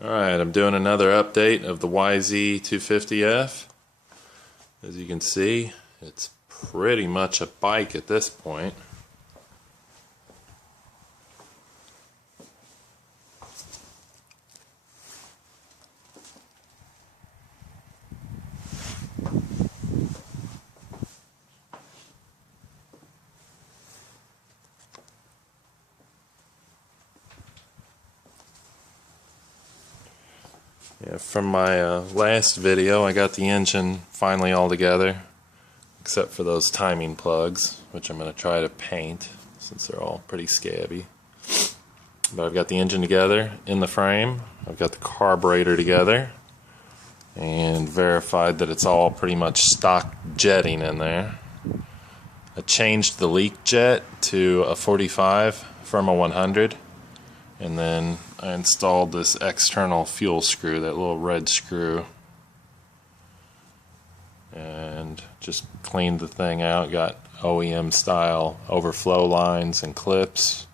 Alright, I'm doing another update of the yz250f. As you can see, it's pretty much a bike at this point. Yeah, from my last video, I got the engine finally all together, except for those timing plugs, which I'm going to try to paint since they're all pretty scabby. But I've got the engine together in the frame, I've got the carburetor together, and verified that it's all pretty much stock jetting in there. I changed the leak jet to a 45 from a 100. And then I installed this external fuel screw, that little red screw, and just cleaned the thing out. Got OEM style overflow lines and clips.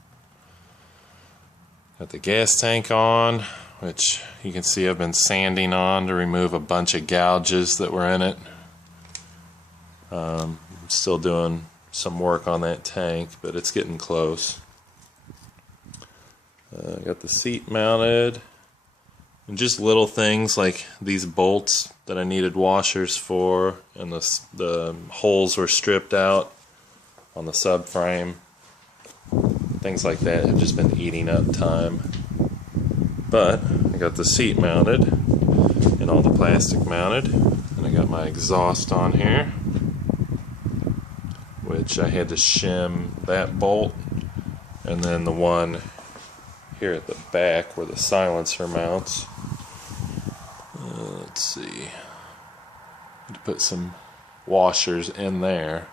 Got the gas tank on, which you can see I've been sanding on to remove a bunch of gouges that were in it. I'm still doing some work on that tank, but it's getting close. Got the seat mounted, and just little things like these bolts that I needed washers for, and the holes were stripped out on the subframe. Things like that have just been eating up time. But I got the seat mounted and all the plastic mounted, and I got my exhaust on here, which I had to shim that bolt, and then the one here at the back where the silencer mounts. Let's see. To put some washers in there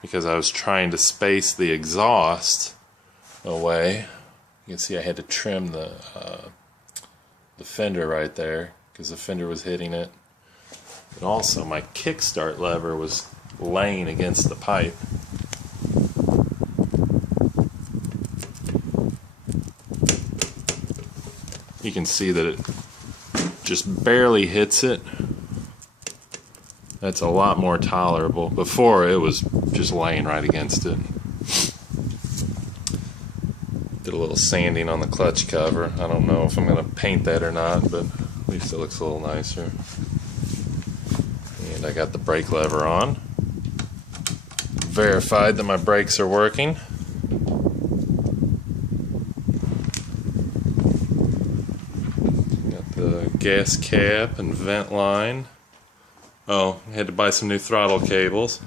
because I was trying to space the exhaust away. You can see I had to trim the fender right there because the fender was hitting it. And also my kickstart lever was laying against the pipe. You can see that it just barely hits it. That's a lot more tolerable. Before, it was just laying right against it. Did a little sanding on the clutch cover. I don't know if I'm going to paint that or not, but at least it looks a little nicer. And I got the brake lever on. Verified that my brakes are working. The gas cap and vent line. Oh, I had to buy some new throttle cables.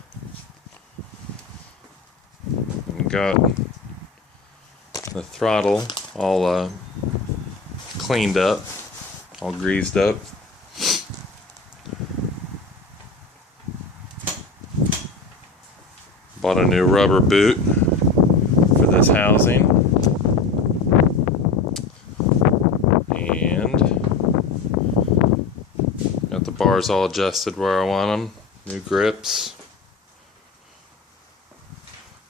And got the throttle all cleaned up, all greased up. Bought a new rubber boot for this housing. Got the bars all adjusted where I want them. New grips.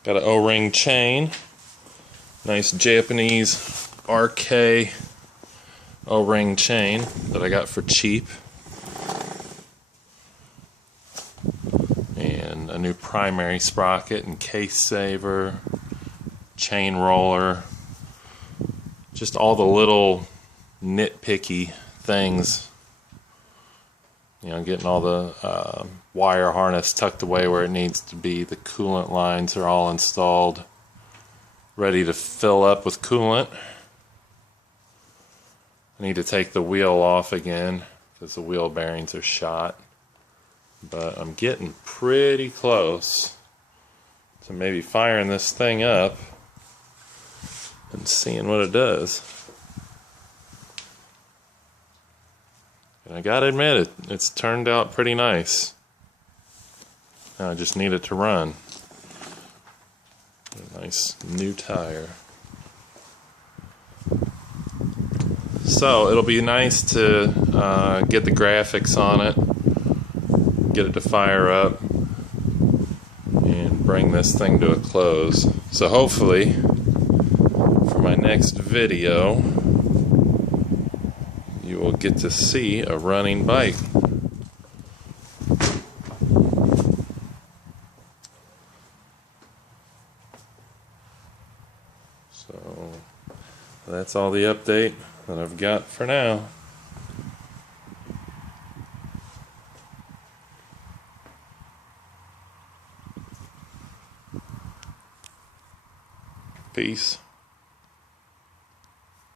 Got an O-ring chain. Nice Japanese RK O-ring chain that I got for cheap. And a new primary sprocket and case saver, chain roller. Just all the little nitpicky things. You know, getting all the wire harness tucked away where it needs to be. The coolant lines are all installed, ready to fill up with coolant. I need to take the wheel off again because the wheel bearings are shot. But I'm getting pretty close to maybe firing this thing up and seeing what it does. And I gotta admit, it's turned out pretty nice. Now I just need it to run. A nice new tire. So it'll be nice to get the graphics on it, get it to fire up, and bring this thing to a close. So hopefully, for my next video, will get to see a running bike. So that's all the update that I've got for now. Peace.